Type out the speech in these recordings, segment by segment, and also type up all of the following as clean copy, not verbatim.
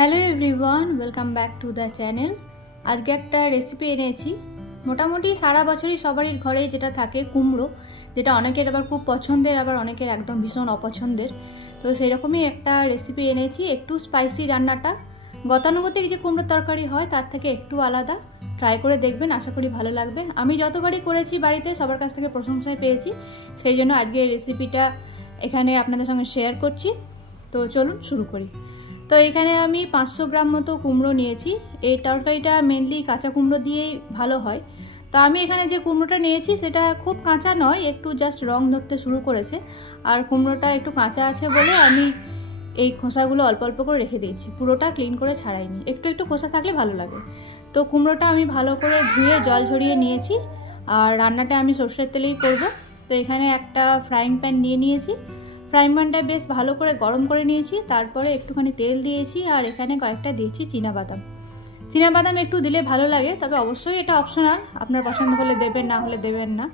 Hello everyone, welcome back to the channel. আজকে একটা recipe এনেছি। মোটামুটি সারা বছরই সবারই ঘরে যেটা থাকে কুমড়ো, যেটা অনেকের আবার খুব পছন্দের, আবার অনেকের একদম ভীষণ অপছন্দের। তো সেই রকমই একটা রেসিপি এনেছি। একটু স্পাইসি রান্নাটা, গতানুগতিক যে কুমড়োর তরকারি হয় তার থেকে একটু আলাদা। ট্রাই করে দেখবেন, আশা করি ভালো লাগবে। আমি যতবারই করেছি বাড়িতে সবার কাছ থেকে প্রশংসায় পেয়েছি, সেই জন্য আজকে এই রেসিপিটা এখানে আপনাদের সঙ্গে শেয়ার করছি। তো চলুন শুরু করি। তো এখানে আমি 500 গ্রাম মতো কুমড়ো নিয়েছি। এই তরকারিটা মেনলি কাঁচা কুমড়ো দিয়েই ভালো হয়। তো আমি এখানে যে কুমড়োটা নিয়েছি সেটা খুব কাঁচা নয়, একটু জাস্ট রং ধরতে শুরু করেছে। আর কুমড়োটা একটু কাঁচা আছে বলে আমি এই খোসাগুলো অল্প অল্প করে রেখে দিয়েছি, পুরোটা ক্লিন করে ছাড়াইনি। একটু একটু খোসা থাকলে ভালো লাগে। তো কুমড়োটা আমি ভালো করে ধুয়ে জল ঝরিয়ে নিয়েছি। আর রান্নাটা আমি সরষের তেলেই করব। তো এখানে একটা ফ্রাইং প্যান নিয়ে নিয়েছি। ফ্রাইং প্যানটা বেশ ভালো করে গরম করে নিয়েছি। তারপরে একটুখানি তেল দিয়েছি, আর এখানে কয়েকটা দিয়েছি চীনাবাদাম। চীনাবাদাম একটু দিলে ভালো লাগে, তবে অবশ্যই এটা অপশনাল, আপনার পছন্দ হলে দেবেন, না হলে দেবেন না।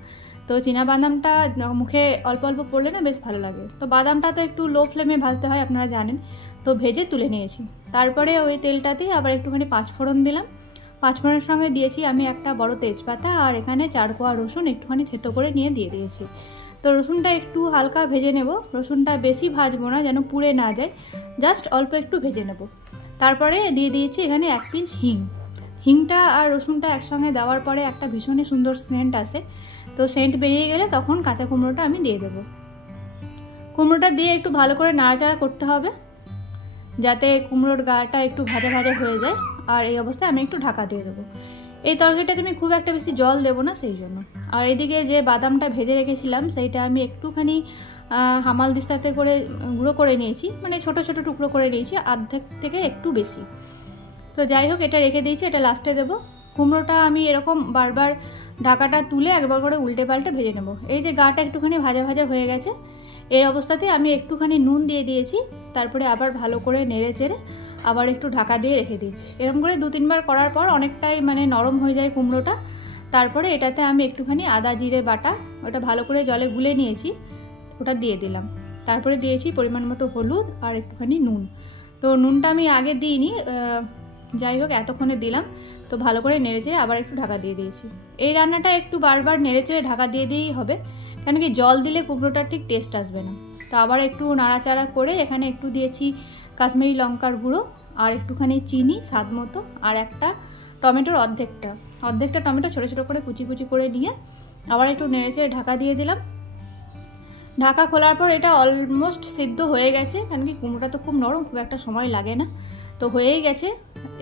তো চীনাবাদামটা মুখে অল্প অল্প পড়লে না বেশ ভালো লাগে। তো বাদামটা তো একটু লো ফ্লেমে ভাজতে হয়, আপনারা জানেন। তো ভেজে তুলে নিয়েছি। তারপরে ওই তেলটাতেই আবার একটুখানি পাঁচফোড়ন দিলাম। পাঁচফোড়নের সঙ্গে দিয়েছি আমি একটা বড় তেজপাতা, আর এখানে 4 কোয়া রসুন একটুখানি থেতো করে নিয়ে দিয়ে দিয়েছি। তো রসুনটা একটু হালকা ভেজে নেব। রসুনটা বেশি ভাজবো না, যেন পুড়ে না যায়, জাস্ট অল্প একটু ভেজে নেব। তারপরে দিয়ে দিয়েছি এখানে 1 পিঞ্চ হিং। হিংটা আর রসুনটা একসঙ্গে দেওয়ার পরে একটা ভীষণই সুন্দর সেন্ট আসে। তো সেন্ট বেরিয়ে গেলে তখন কাঁচা কুমড়োটা আমি দিয়ে দেবো। কুমড়োটা দিয়ে একটু ভালো করে নাড়াচাড়া করতে হবে, যাতে কুমড়োর গাটা একটু ভাজা ভাজা হয়ে যায়। আর এই অবস্থায় আমি একটু ঢাকা দিয়ে দেবো। এই তরকারিটাতে আমি খুব একটা বেশি জল দেবো না, সেই জন্য। আর এদিকে যে বাদামটা ভেজে রেখেছিলাম সেইটা আমি একটুখানি হামাল দিস্তাতে করে গুঁড়ো করে নিয়েছি, মানে ছোট ছোট টুকরো করে নিয়েছি, অর্ধেক থেকে একটু বেশি। তো যাই হোক, এটা রেখে দিয়েছি, এটা লাস্টে দেবো। কুমড়োটা আমি এরকম বারবার ঢাকাটা তুলে একবার করে উল্টে পাল্টে ভেজে নেব। এই যে গাটা একটুখানি ভাজা ভাজা হয়ে গেছে, এই অবস্থাতে আমি একটুখানি নুন দিয়ে দিয়েছি। তারপরে আবার ভালো করে নেড়ে চেড়ে আবার একটু ঢাকা দিয়ে রেখে দিয়েছি। এরকম করে 2-3 বার করার পর অনেকটাই মানে নরম হয়ে যায় কুমড়োটা। তারপরে এটাতে আমি একটুখানি আদা জিরে বাটা, ওটা ভালো করে জলে গুলে নিয়েছি, ওটা দিয়ে দিলাম। তারপরে দিয়েছি পরিমাণ মতো হলুদ আর একটুখানি নুন। তো নুনটা আমি আগে দিইনি, যাই হোক এতক্ষণে দিলাম। তো ভালো করে নেড়েচেড়ে আবার একটু ঢাকা দিয়ে দিয়েছি। এই রান্নাটা একটু বারবার নেড়েচেড়ে ঢাকা দিয়ে দিয়েই হবে, কেন কি জল দিলে কুমড়োটার ঠিক টেস্ট আসবে না। তো আবার একটু নাড়াচাড়া করে এখানে একটু দিয়েছি কাশ্মীরি লঙ্কার গুঁড়ো, আর একটুখানি চিনি স্বাদ মতো, আর একটা টমেটোর অর্ধেকটা টমেটো ছোটো ছোটো করে কুচি কুচি করে নিয়ে আবার একটু নেড়েচেড়ে ঢাকা দিয়ে দিলাম। ঢাকা খোলার পর এটা অলমোস্ট সিদ্ধ হয়ে গেছে, কারণ কি কুমড়োটা তো খুব নরম, খুব একটা সময় লাগে না। তো হয়েই গেছে।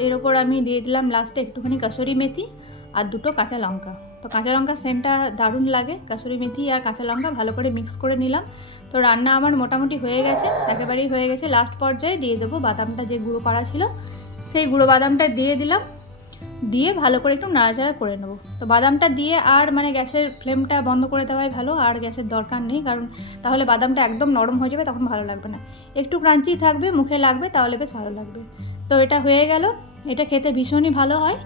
এর ওপর আমি দিয়ে দিলাম লাস্টে একটুখানি কাসুরি মেথি আর 2টো কাঁচা লঙ্কা। তো কাঁচা লঙ্কা সেন্টটা দারুণ লাগে। কাসুরি মেথি আর কাঁচা লঙ্কা ভালো করে মিক্স করে নিলাম। তো রান্না আমার মোটামুটি হয়ে গেছে, একেবারেই হয়ে গেছে। লাস্ট পর্যায়ে দিয়ে দেবো বাদামটা, যে গুঁড়ো করা ছিল সেই গুঁড়ো বাদামটা দিয়ে দিলাম। দিয়ে ভালো করে একটু নাড়াচাড়া করে নেবো। তো বাদামটা দিয়ে আর মানে গ্যাসের ফ্লেমটা বন্ধ করে দেওয়াই ভালো, আর গ্যাসের দরকার নেই, কারণ তাহলে বাদামটা একদম নরম হয়ে যাবে, তখন ভালো লাগবে না। একটু ক্রাঞ্চি থাকবে, মুখে লাগবে, তাহলে বেশ ভালো লাগবে। তো এটা হয়ে গেল। এটা খেতে ভীষণই ভালো হয়,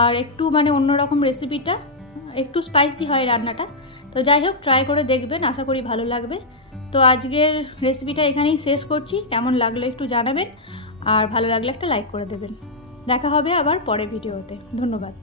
আর একটু মানে অন্যরকম রেসিপিটা, একটু স্পাইসি হয় রান্নাটা। তো যাই হোক, ট্রাই করে দেখবেন, আশা করি ভালো লাগবে। তো আজকের রেসিপিটা এখানেই শেষ করছি। কেমন লাগলো একটু জানাবেন, আর ভালো লাগলে একটা লাইক করে দেবেন। দেখা হবে আবার পরের ভিডিওতে। ধন্যবাদ।